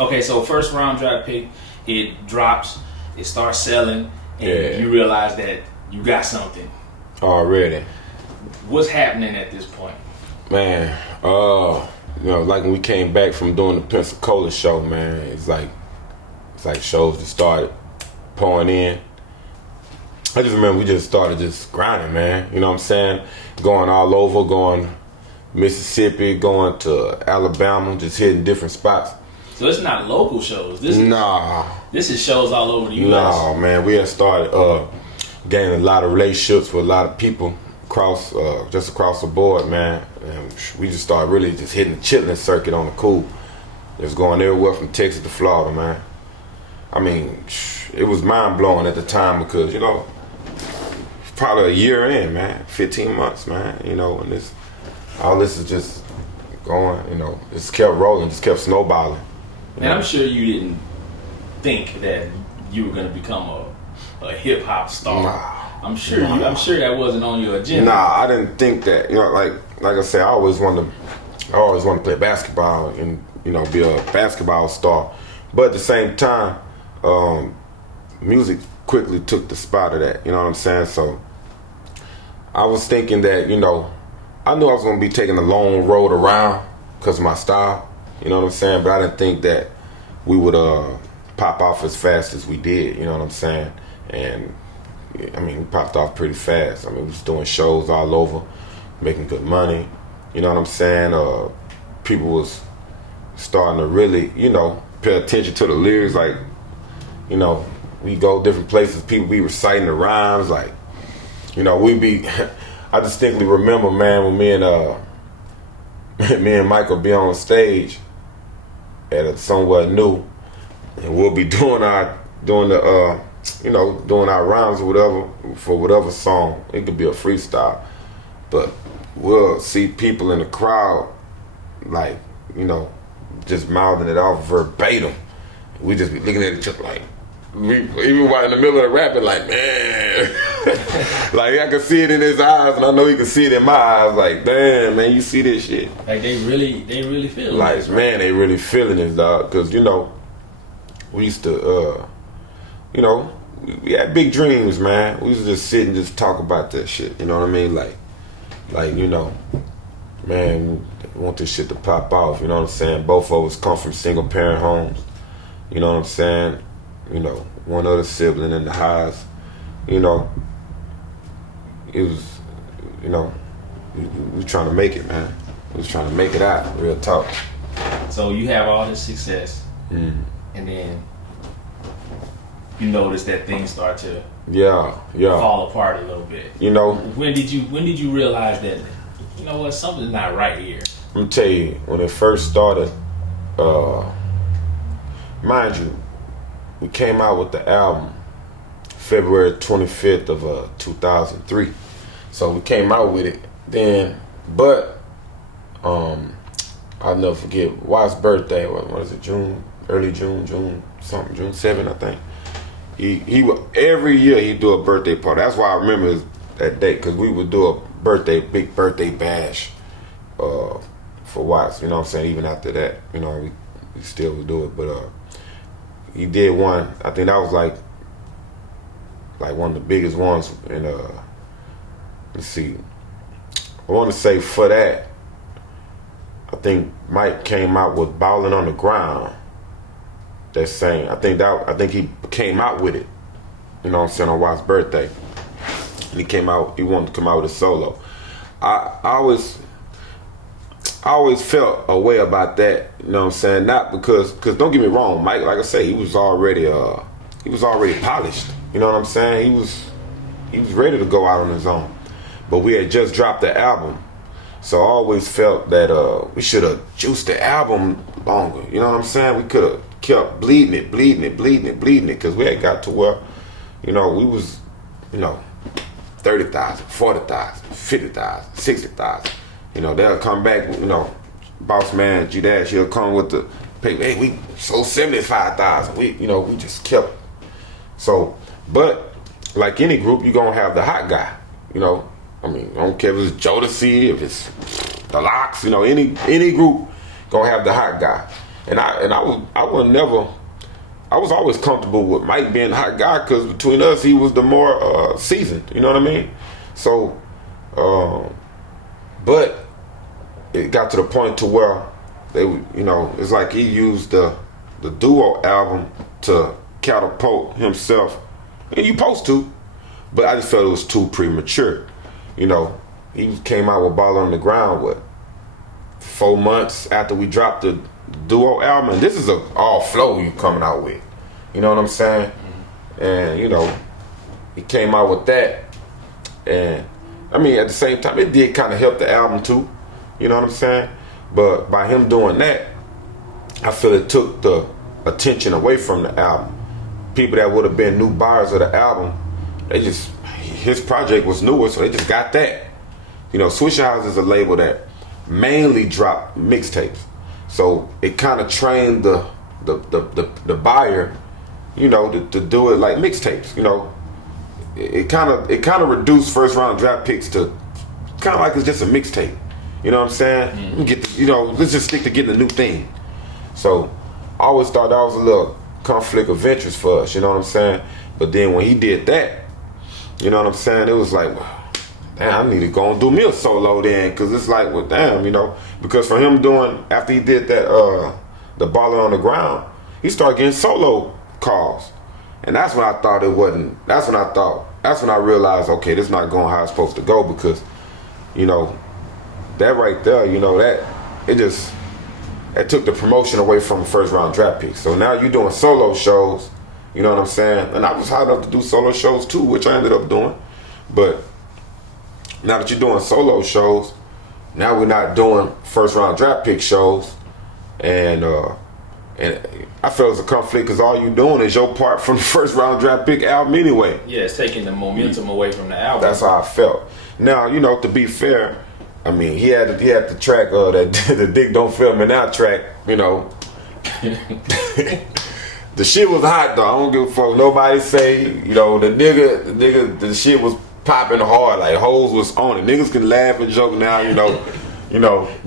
Okay, so first round draft pick, it drops, it starts selling, and you realize that you got something. Already. What's happening at this point? Man, like when we came back from doing the Pensacola show, man, it's like shows that started pouring in. I just remember we just started just grinding, man. You know what I'm saying? Going all over, going Mississippi, going to Alabama, just hitting different spots. So it's not local shows. This is shows all over the U.S. Nah, man, we had started gaining a lot of relationships with a lot of people across the board, man. And we just started really just hitting the chitlin circuit on the cool. It was going everywhere from Texas to Florida, man. I mean, it was mind blowing at the time because probably a year in, man, 15 months, man. And all this is just going, just kept rolling, just kept snowballing. And I'm sure you didn't think that you were going to become a hip hop star. Nah. I'm sure that wasn't on your agenda. Nah, I didn't think that. Like I said, I always wanted to play basketball and be a basketball star. But at the same time, music quickly took the spot of that. You know what I'm saying? So I was thinking that I knew I was going to be taking a long road around because of my style. You know what I'm saying? But I didn't think that we would pop off as fast as we did. You know what I'm saying? And I mean, we popped off pretty fast. I mean, we was doing shows all over, making good money. You know what I'm saying? People was starting to really, pay attention to the lyrics. Like, we go different places. People be reciting the rhymes. Like, I distinctly remember, man, when me and Michael be on stage at a somewhere new, and we'll be doing our rhymes or whatever for whatever song. It could be a freestyle, but we'll see people in the crowd like, just mouthing it off verbatim. We just be looking at each other like, even while in the middle of the rapping, like, man, like I can see it in his eyes, and I know he can see it in my eyes. Like, damn, man, you see this shit? Like they really feel like this, man, right? They really feeling this, dog. Because we used to, we had big dreams, man. We used to just sit and just talk about that shit. You know what I mean? Like, man, we want this shit to pop off. You know what I'm saying? Both of us come from single parent homes. You know what I'm saying? One other sibling in the house. It was, we trying to make it, man. We was trying to make it out, real talk. So you have all this success, and then you notice that things start to fall apart a little bit. When did you realize that, something's not right here? I'm gonna tell you, when it first started, mind you, we came out with the album February 25th of 2003. So we came out with it then, but I'll never forget Watt's birthday. What is it? Early June 7th, I think. He would, every year he'd do a birthday party. That's why I remember that date, because we would do a big birthday bash for Watts. You know what I'm saying? Even after that, we still would do it, but he did one. I think that was like one of the biggest ones. And let's see, I want to say for that, I think Mike came out with "Ballin' on the Ground." That same. I think he came out with it. You know what I'm saying, on Watt's birthday. And he wanted to come out with a solo. I always felt a way about that, you know what I'm saying? Not because don't get me wrong, Mike, like I say, he was already polished. You know what I'm saying? He was ready to go out on his own. But we had just dropped the album. So I always felt that we should have juiced the album longer. You know what I'm saying? We could have kept bleeding it, because we had got to where, we was, 30,000, 40,000, 50,000, 60,000. They'll come back, boss man, G-Dash, he'll come with the paper. Hey, we sold 75,000. We just kept. So, but like any group, you're going to have the hot guy, I don't care if it's Jodeci, if it's the Locks, any group going to have the hot guy. And I was always comfortable with Mike being a hot guy because between us he was the more seasoned. You know what I mean? So, but it got to the point to where they, it's like he used the duo album to catapult himself, and you supposed to, but I just felt it was too premature. He came out with Ballin on the Ground 4 months after we dropped the duo album, and this is all flow you coming out with. You know what I'm saying? Mm-hmm. And he came out with that, and I mean at the same time it did kind of help the album too. You know what I'm saying? But by him doing that, I feel it took the attention away from the album. People that would have been new buyers of the album, his project was newer, so they just got that. Swishahouse is a label that mainly dropped mixtapes, so it kind of trained the buyer, to do it like mixtapes. It kind of reduced first round draft picks to kind of like it's just a mixtape. You know what I'm saying? Mm-hmm. Let's just stick to getting a new thing. So I always thought that was a little conflict of interest for us. You know what I'm saying? But then when he did that, you know what I'm saying? It was like, damn, I need to go and do me a solo then, because it's like, well, damn, because for him after he did that, the Ballin on the Ground, he started getting solo calls, and that's when I thought it wasn't. That's when I realized, okay, this is not going how it's supposed to go, because, that right there, it took the promotion away from the first round draft pick. So now you're doing solo shows, you know what I'm saying? And I was hot enough to do solo shows too, which I ended up doing. But now that you're doing solo shows, now we're not doing first round draft pick shows. And I felt it was a conflict because all you're doing is your part from the first round draft pick album anyway. Yeah, it's taking the momentum away from the album. That's how I felt. Now, to be fair, I mean, he had the track the Dick Don't Feel Me Now track, The shit was hot though. I don't give a fuck. Nobody say, the shit was popping hard. Like hoes was on it. Niggas can laugh and joke now,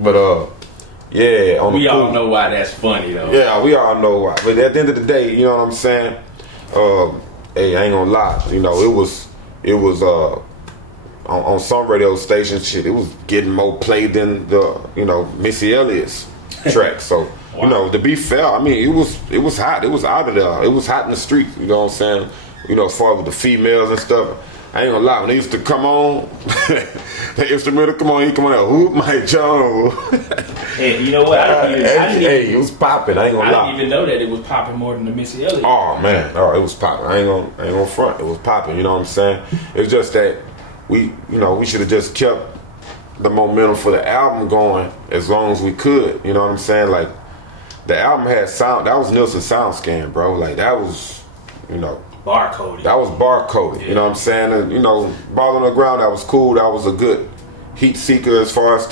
but yeah. We all know why that's funny though. Yeah, we all know why. But at the end of the day, you know what I'm saying? Hey, I ain't gonna lie. It was on some radio stations, shit, it was getting more played than the Missy Elliott's track. So wow. To be fair, I mean it was hot. It was out of there. It was hot in the streets. You know what I'm saying? As far as the females and stuff. I ain't gonna lie. When they used to come on, the instrumental come on, he come on out, whoop my John. Hey, you know what? It was popping. I ain't gonna lie. I didn't even know that it was popping more than the Missy Elliott. Oh man, it was popping. I ain't gonna front. It was popping. You know what I'm saying? It was just that. We should have just kept the momentum for the album going as long as we could. You know what I'm saying? Like, the album had sound. That was Nielsen SoundScan, bro. Like, that was, barcoded. That was barcoded. Yeah. You know what I'm saying? And, Ball on the Ground, that was cool. That was a good heat seeker as far as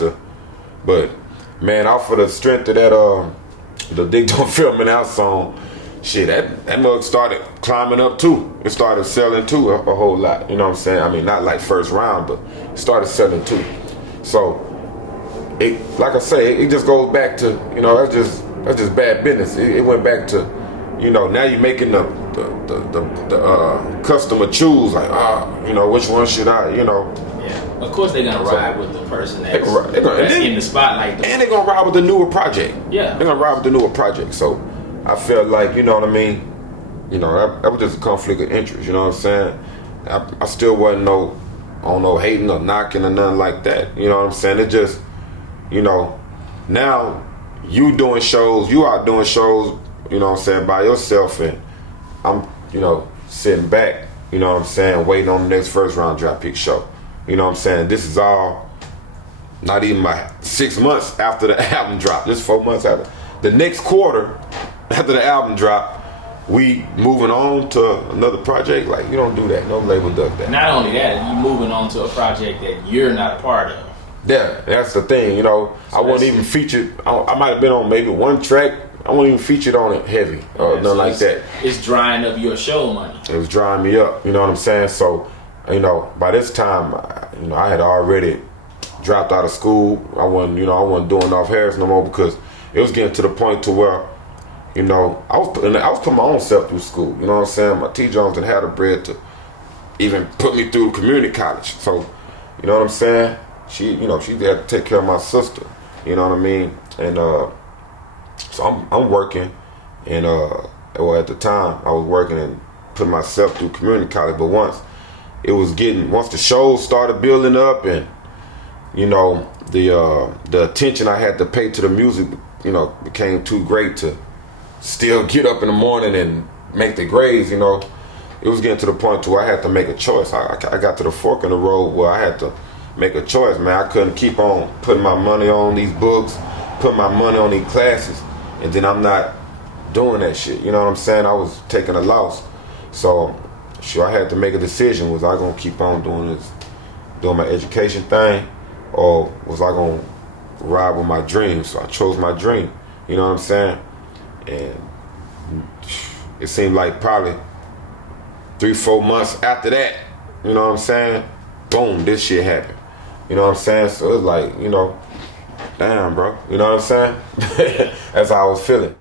but, man, off of the strength of that, the Dick Don't Feel Me Now song, shit, that mug started climbing up too. It started selling too a whole lot. You know what I'm saying? I mean, not like first round, but it started selling too. So, like I say, it just goes back to, that's just bad business. It went back to, now you're making the customer choose, like, which one should I, Yeah, of course they're gonna ride with the person that's in the spotlight. And they're gonna ride with the newer project. Yeah, they're gonna ride with the newer project. So I felt like, you know what I mean? That was just a conflict of interest, you know what I'm saying? I still wasn't no hating or knocking or nothing like that. You know what I'm saying? It just, now you doing shows, you out doing shows, you know what I'm saying, by yourself, and I'm, sitting back, you know what I'm saying, waiting on the next first round draft pick show. You know what I'm saying? This is all not even my 6 months after the album dropped. This 4 months after. The next quarter after the album dropped, we moving on to another project. Like, you don't do that. No label does that. Not only that, you moving on to a project that you're not a part of. Yeah, that's the thing. So I wasn't even featured. I might have been on maybe one track. I wasn't even featured on it heavy or nothing like that. It's drying up your show money. It was drying me up. You know what I'm saying? So, by this time, I had already dropped out of school. I wasn't doing off Harris no more because it was getting to the point to where you know, I was putting my own self through school. You know what I'm saying? My T. Jones didn't have the bread to even put me through community college. So, you know what I'm saying? She had to take care of my sister. You know what I mean? And so I'm working, and at the time I was working and putting myself through community college. But once the shows started building up, and you know the attention I had to pay to the music, you know, became too great to still get up in the morning and make the grades. You know, it was getting to the point where I had to make a choice. I got to the fork in the road where I had to make a choice, man. I couldn't keep on putting my money on these books, putting my money on these classes, and then I'm not doing that shit. You know what I'm saying? I was taking a loss. So, I had to make a decision. Was I gonna keep on doing my education thing, or was I gonna ride with my dream? So I chose my dream. You know what I'm saying? And it seemed like probably 3-4 months after that, you know what I'm saying? Boom, this shit happened. You know what I'm saying? So it's like, you know, damn, bro. You know what I'm saying? That's how I was feeling.